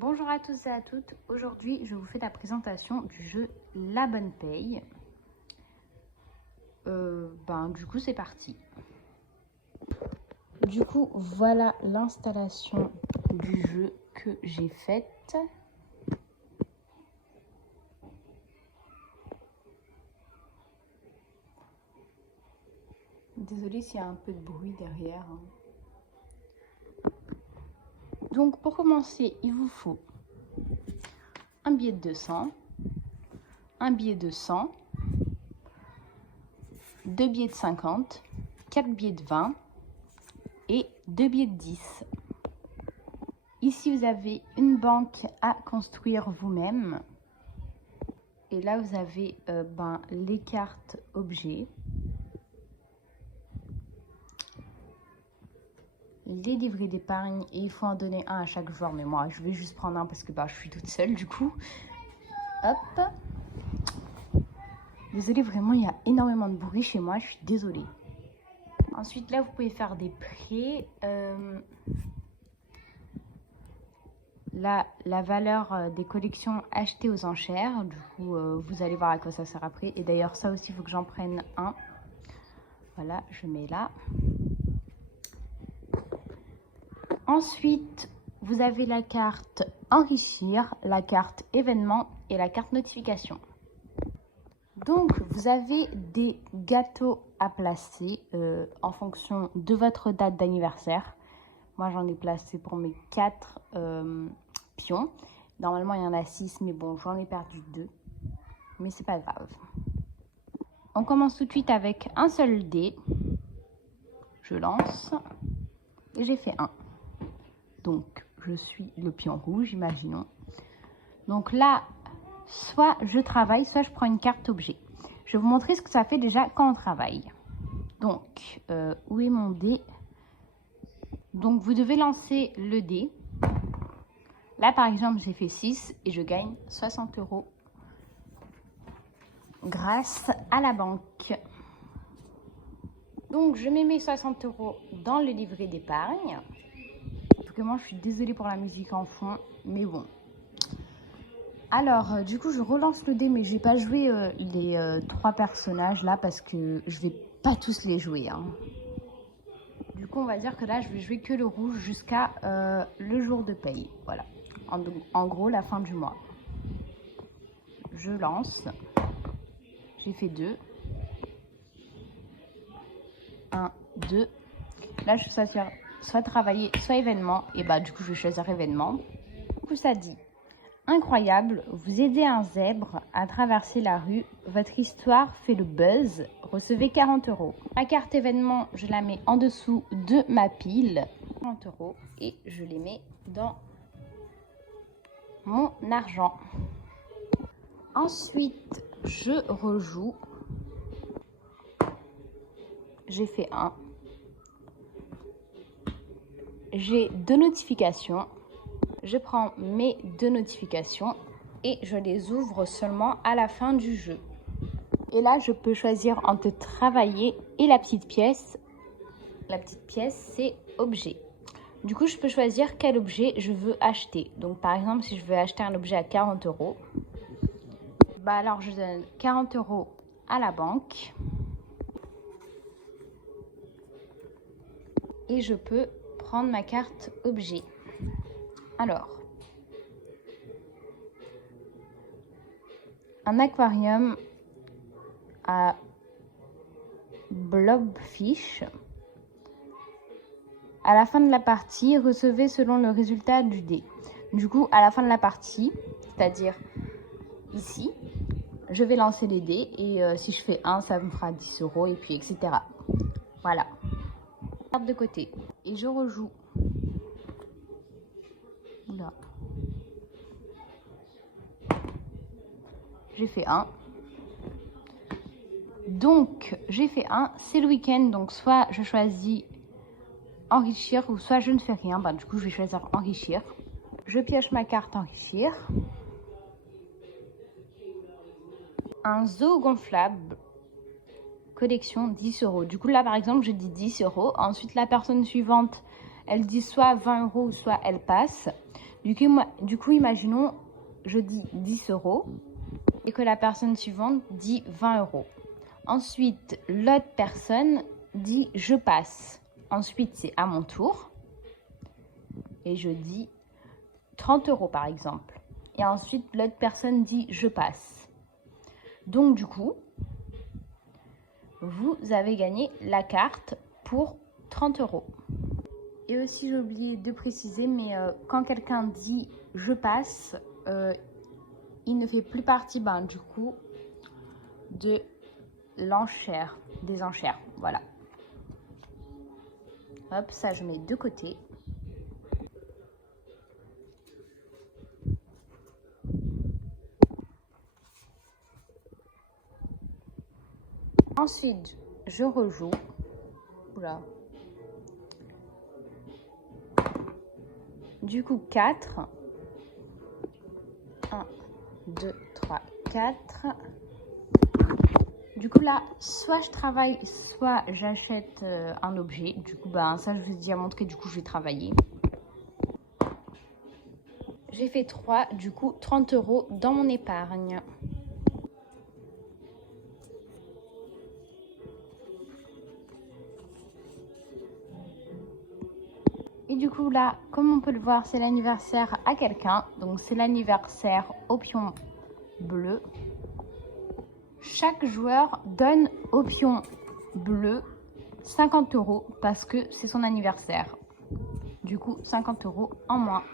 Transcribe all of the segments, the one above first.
Bonjour à tous et à toutes, aujourd'hui je vous fais la présentation du jeu La Bonne Paye. Du coup c'est parti. Du coup voilà l'installation du jeu que j'ai faite. Désolée s'il y a un peu de bruit derrière. Donc pour commencer, il vous faut un billet de 200, un billet de 100, 2 billets de 50, 4 billets de 20 et 2 billets de 10. Ici, vous avez une banque à construire vous-même. Et là, vous avez les cartes objets, les livrets d'épargne. Et il faut en donner un à chaque joueur. Mais moi, je vais juste prendre un parce que je suis toute seule du coup. Hop. Désolée, vraiment, il y a énormément de bruit chez moi. Je suis désolée. Ensuite, là, vous pouvez faire des prêts. La valeur des collections achetées aux enchères. Du coup, vous allez voir à quoi ça sert après. Et d'ailleurs, ça aussi, il faut que j'en prenne un. Voilà, je mets là. Ensuite, vous avez la carte enrichir, la carte événement et la carte notification. Donc, vous avez des gâteaux à placer en fonction de votre date d'anniversaire. Moi, j'en ai placé pour mes 4 pions. Normalement, il y en a 6, mais bon, j'en ai perdu 2. Mais c'est pas grave. On commence tout de suite avec un seul dé. Je lance. Et j'ai fait 1. Donc, je suis le pion rouge, imaginons. Donc là, soit je travaille, soit je prends une carte objet. Je vais vous montrer ce que ça fait déjà quand on travaille. Donc, où est mon dé? Donc, vous devez lancer le dé. Là, par exemple, j'ai fait 6 et je gagne 60 € grâce à la banque. Donc, je mets mes 60 € dans le livret d'épargne. Vraiment, je suis désolée pour la musique en fond, mais bon. Alors, du coup, je relance le dé, mais je vais pas jouer les 3 personnages là parce que je vais pas tous les jouer. Du coup, on va dire que là, je vais jouer que le rouge jusqu'à le jour de paye. Voilà. En gros, la fin du mois. Je lance. J'ai fait 2. 1, 2. Là, je vais choisir soit travailler, soit événement. Et du coup, je vais choisir événement. Du coup, ça dit: incroyable, vous aidez un zèbre à traverser la rue. Votre histoire fait le buzz. Recevez 40 €. La carte événement, je la mets en dessous de ma pile. 40 € et je les mets dans mon argent. Ensuite, je rejoue. J'ai fait 1. J'ai 2 notifications. Je prends mes 2 notifications et je les ouvre seulement à la fin du jeu. Et là, je peux choisir entre travailler et la petite pièce. La petite pièce, c'est objet. Du coup, je peux choisir quel objet je veux acheter. Donc, par exemple, si je veux acheter un objet à 40 €, alors je donne 40 € à la banque. Et je peux prendre ma carte objet. Alors, un aquarium à blobfish. À la fin de la partie, recevez selon le résultat du dé. Du coup, à la fin de la partie, c'est-à-dire ici, je vais lancer les dés et si je fais 1, ça me fera 10 € et puis etc. Voilà. Carte de côté. Et je rejoue. Là. J'ai fait 1. Donc, j'ai fait 1. C'est le week-end, donc soit je choisis enrichir ou soit je ne fais rien. Du coup, je vais choisir enrichir. Je pioche ma carte enrichir. Un zoo gonflable. Collection 10 €. Du coup, là, par exemple, je dis 10 €. Ensuite, la personne suivante, elle dit soit 20 € ou soit elle passe. Du coup, imaginons, je dis 10 euros et que la personne suivante dit 20 euros. Ensuite, l'autre personne dit je passe. Ensuite, c'est à mon tour et je dis 30 euros par exemple. Et ensuite, l'autre personne dit je passe. Donc du coup, vous avez gagné la carte pour 30 euros. Et aussi, j'ai oublié de préciser, mais quand quelqu'un dit je passe, il ne fait plus partie du coup de l'enchère, des enchères. Voilà. Hop, ça je mets de côté. Ensuite, je rejoue. Oula. Du coup, 4. 1, 2, 3, 4. Du coup, là, soit je travaille, soit j'achète un objet. Du coup, ça, je vous ai déjà montré. Du coup, je vais travailler. J'ai fait 3. Du coup, 30 euros dans mon épargne. Et du coup, là, comme on peut le voir, c'est l'anniversaire à quelqu'un. Donc, c'est l'anniversaire au pion bleu. Chaque joueur donne au pion bleu 50 euros parce que c'est son anniversaire. Du coup, 50 euros en moins.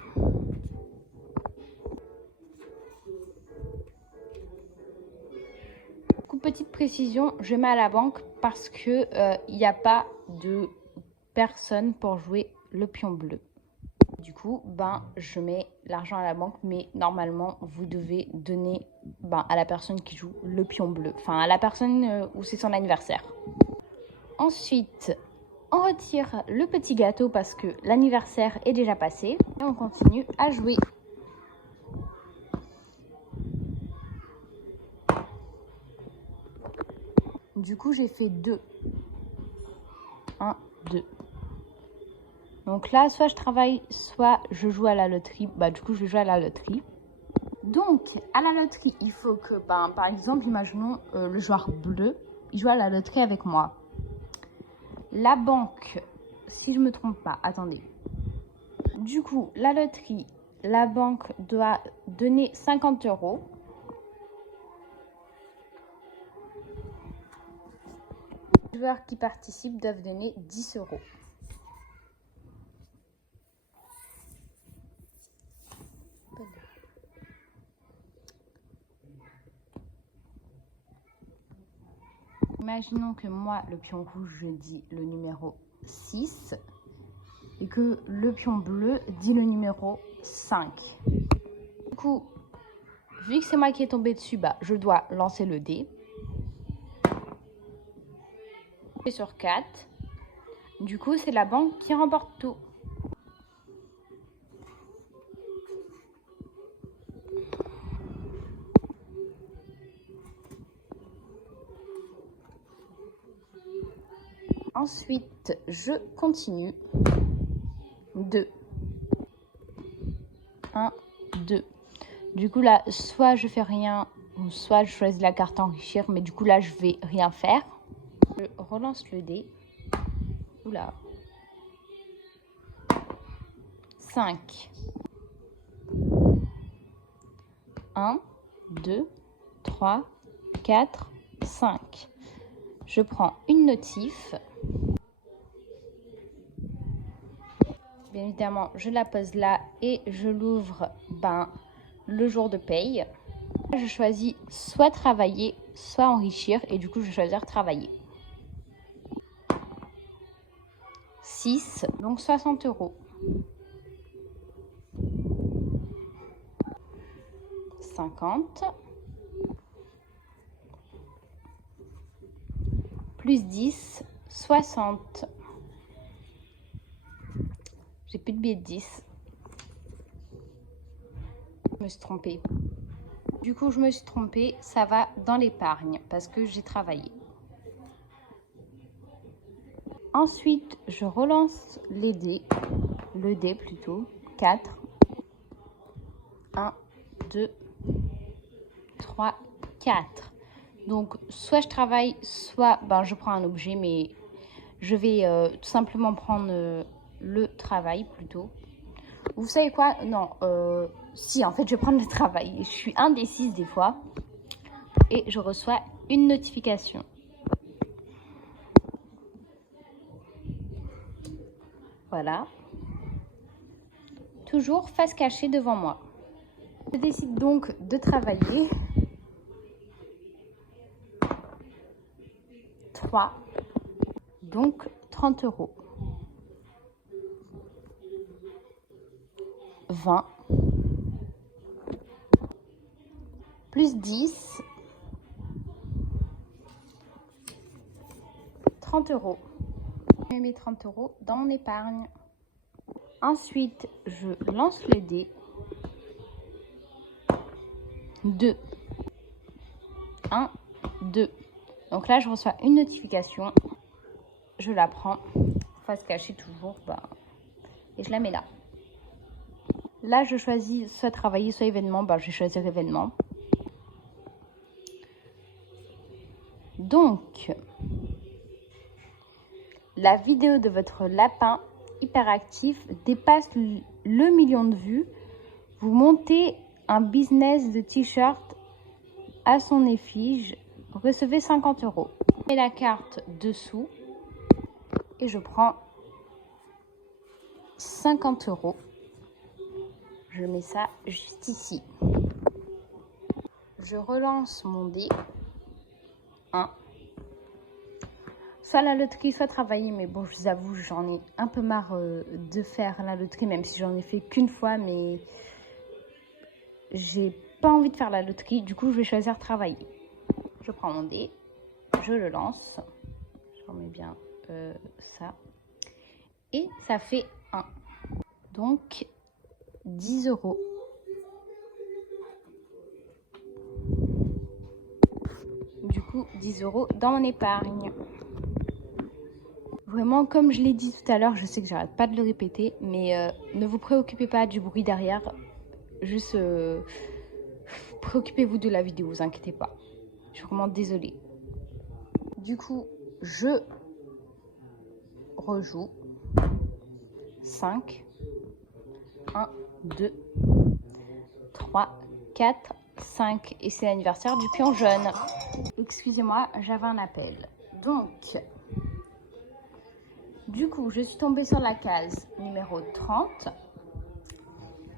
Du coup, petite précision, je mets à la banque parce que il n'y a pas de personne pour jouer le pion bleu. Du coup, je mets l'argent à la banque, mais normalement, vous devez donner à la personne qui joue le pion bleu. Enfin, à la personne où c'est son anniversaire. Ensuite, on retire le petit gâteau parce que l'anniversaire est déjà passé. Et on continue à jouer. Du coup, j'ai fait 2. 1, 2. Donc là, soit je travaille, soit je joue à la loterie. Du coup, je vais jouer à la loterie. Donc, à la loterie, il faut que, par exemple, imaginons le joueur bleu, il joue à la loterie avec moi. La banque, si je ne me trompe pas, attendez. Du coup, la loterie, la banque doit donner 50 euros. Les joueurs qui participent doivent donner 10 euros. Imaginons que moi, le pion rouge, je dis le numéro 6 et que le pion bleu dit le numéro 5. Du coup, vu que c'est moi qui est tombé dessus, je dois lancer le dé. Et sur 4. Du coup, c'est la banque qui remporte tout. Ensuite, je continue. 2. 1, 2. Du coup, là, soit je fais rien, ou soit je choisis la carte enrichir, mais du coup, là, je vais rien faire. Je relance le dé. Oula. 5. 1, 2, 3, 4, 5. Je prends une notif. Bien évidemment, je la pose là et je l'ouvre le jour de paye. Je choisis soit travailler, soit enrichir et du coup, je vais choisir travailler. 6, donc 60 euros. 50. Plus 10, 60. J'ai plus de billets de 10. Je me suis trompée. Du coup, je me suis trompée. Ça va dans l'épargne parce que j'ai travaillé. Ensuite, je relance les dés. Le dé plutôt. 4. 1, 2, 3, 4. Donc, soit je travaille, soit je prends un objet, mais je vais tout simplement prendre le travail plutôt. Vous savez quoi? Non, si, en fait, je vais prendre le travail. Je suis indécise des fois et je reçois une notification. Voilà. Toujours face cachée devant moi. Je décide donc de travailler. 3. Donc 30 €. 20. Plus 10. 30 €. Je mets mes 30 € dans mon épargne. Ensuite, je lance le dé. 2. 1, 2. Donc là, je reçois une notification. Je la prends, face cachée toujours, et je la mets là. Là, je choisis soit travailler, soit événement. Je vais choisir événement. Donc, la vidéo de votre lapin hyperactif dépasse le million de vues. Vous montez un business de t-shirt à son effigie. Recevez 50 €. Je mets la carte dessous et je prends 50 €. Je mets ça juste ici. Je relance mon dé. 1. Soit la loterie, soit travailler. Mais bon, je vous avoue, j'en ai un peu marre de faire la loterie, même si j'en ai fait qu'une fois. Mais j'ai pas envie de faire la loterie. Du coup, je vais choisir travailler. Je prends mon dé. Je le lance. Je remets bien ça. Et ça fait 1. Donc, 10 €. Du coup, 10 € dans mon épargne. Vraiment, comme je l'ai dit tout à l'heure, je sais que j'arrête pas de le répéter, mais ne vous préoccupez pas du bruit derrière. Juste, préoccupez-vous de la vidéo, vous inquiétez pas. Je suis vraiment désolée. Du coup, je rejoue. 5. 1, 2, 3, 4, 5. Et c'est l'anniversaire du pion jaune. Excusez-moi, j'avais un appel. Donc, du coup, je suis tombée sur la case numéro 30.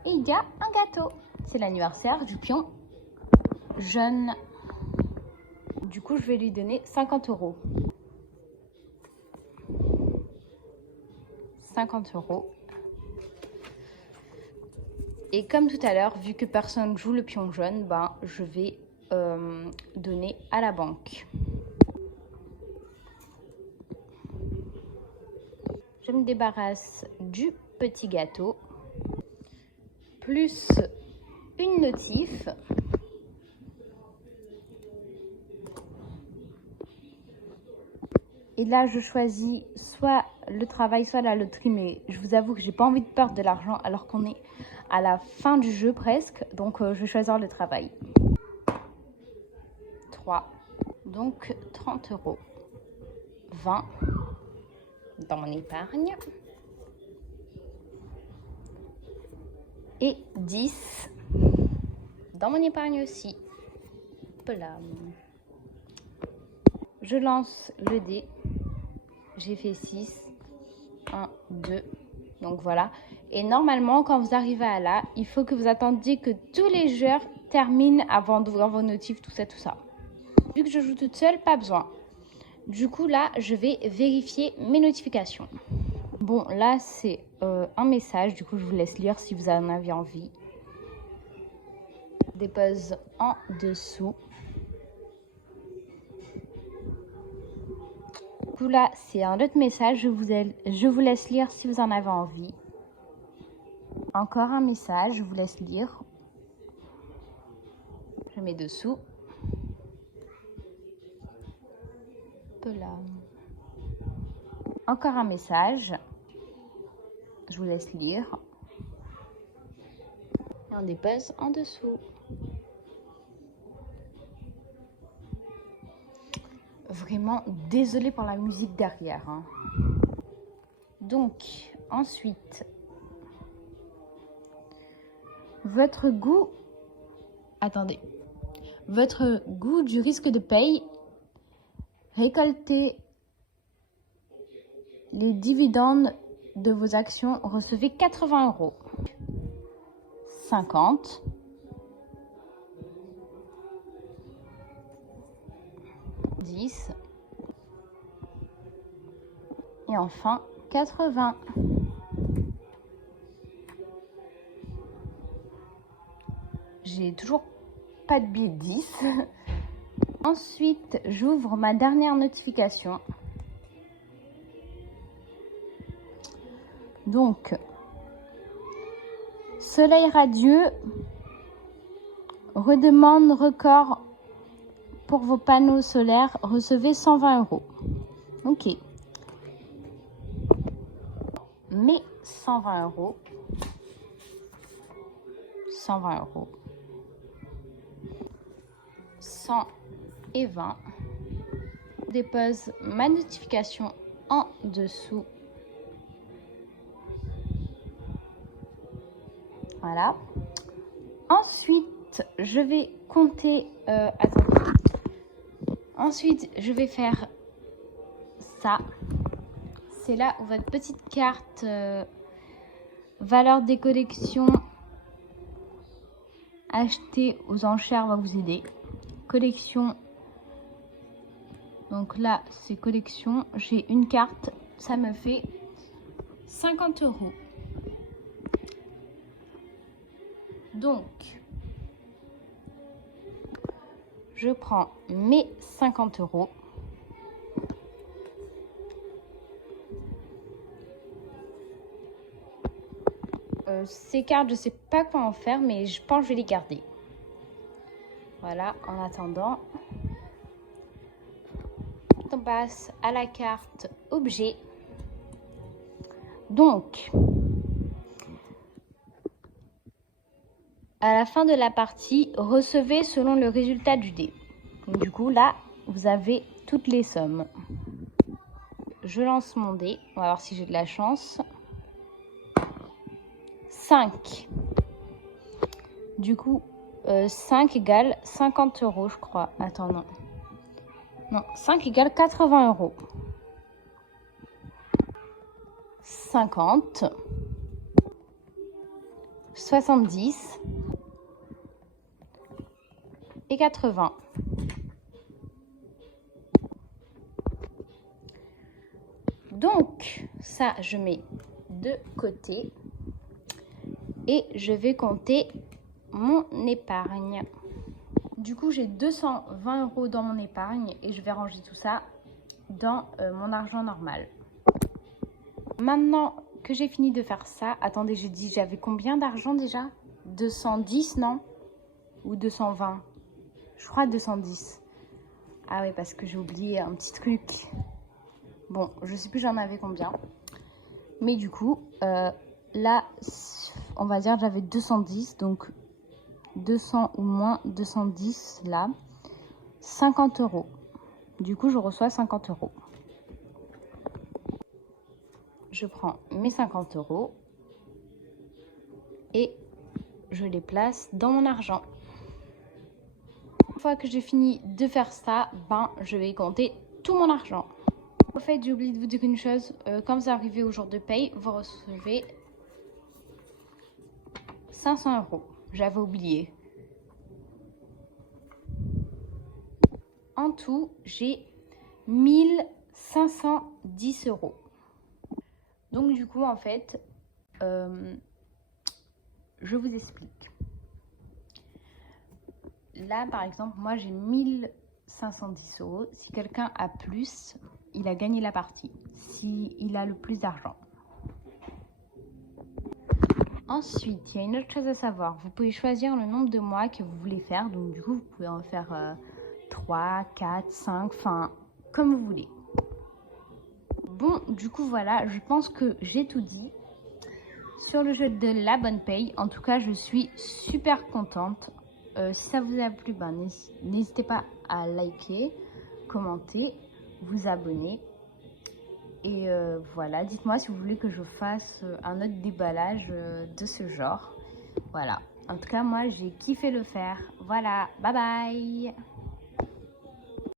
Et il y a un gâteau. C'est l'anniversaire du pion jaune. Du coup, je vais lui donner 50 €. 50 €. Et comme tout à l'heure, vu que personne joue le pion jaune, je vais donner à la banque. Je me débarrasse du petit gâteau, plus une notif. Et là, je choisis soit le travail, soit la loterie. Mais je vous avoue que j'ai pas envie de perdre de l'argent alors qu'on est à la fin du jeu presque. Donc, je vais choisir le travail. 3. Donc, 30 €. 20 dans mon épargne. Et 10 dans mon épargne aussi. Voilà. Je lance le dé. J'ai fait 6. 1, 2. Donc voilà. Et normalement, quand vous arrivez à là, il faut que vous attendiez que tous les joueurs terminent avant d'ouvrir vos notifs, tout ça. Vu que je joue toute seule, pas besoin. Du coup, là, je vais vérifier mes notifications. Bon, là, c'est un message. Du coup, je vous laisse lire si vous en avez envie. Je dépose en dessous. Du coup, là, c'est un autre message. Je vous laisse lire si vous en avez envie. Encore un message. Je vous laisse lire. Je mets dessous. Là. Encore un message. Je vous laisse lire. Et On dépose en dessous. Vraiment désolée pour la musique derrière, hein. Donc ensuite, votre goût du risque de paye, récoltez les dividendes de vos actions, recevez 80 €. 50, 10 et enfin 80. J'ai toujours pas de billet de 10. Ensuite, j'ouvre ma dernière notification. Donc, soleil radieux, redemande record pour vos panneaux solaires, recevez 120 €. Ok. Mais 120 €. 120 €. 100 et 20. Je dépose ma notification en dessous. Voilà. Ensuite, je vais compter. Ensuite, je vais faire ça. C'est là où votre petite carte valeur des collections achetées aux enchères va vous aider. Collection. Donc là, c'est collection. J'ai une carte. Ça me fait 50 €. Donc, je prends mes 50 €. Ces cartes, je sais pas quoi en faire, mais je pense que je vais les garder. Voilà, en attendant, on passe à la carte objet. Donc, à la fin de la partie, recevez selon le résultat du dé. Donc, du coup, là, vous avez toutes les sommes. Je lance mon dé. On va voir si j'ai de la chance. 5. Du coup, 5 égale 50 €, je crois. Attends, non. Non, 5 égale 80 €. 50. 70. Et 80. Donc, ça, je mets de côté. Et je vais compter mon épargne. Du coup, j'ai 220 € dans mon épargne et je vais ranger tout ça dans mon argent normal. Maintenant que j'ai fini de faire ça, attendez, j'ai dit j'avais combien d'argent déjà? 210, non? Ou 220? Je crois 210. Ah oui, parce que j'ai oublié un petit truc. Bon, je sais plus j'en avais combien. Mais du coup, là, on va dire j'avais 210, donc 200 ou moins 210 là, 50 €. Du coup, je reçois 50 €. Je prends mes 50 € et je les place dans mon argent. Une fois que j'ai fini de faire ça, je vais compter tout mon argent. Au fait, j'ai oublié de vous dire une chose, quand vous arrivez au jour de paye, vous recevez 500 €. J'avais oublié. En tout, j'ai 1510 €. Donc du coup, en fait, je vous explique. Là, par exemple, moi, j'ai 1510 €. Si quelqu'un a plus, il a gagné la partie. S'il a le plus d'argent. Ensuite, il y a une autre chose à savoir. Vous pouvez choisir le nombre de mois que vous voulez faire. Donc, du coup, vous pouvez en faire 3, 4, 5, enfin, comme vous voulez. Bon, du coup, voilà, je pense que j'ai tout dit. sur le jeu de la bonne paye. En tout cas, je suis super contente. Si ça vous a plu, n'hésitez pas à liker, commenter, vous abonner. Et voilà, dites-moi si vous voulez que je fasse un autre déballage de ce genre. Voilà, en tout cas, moi, j'ai kiffé le faire. Voilà, bye bye!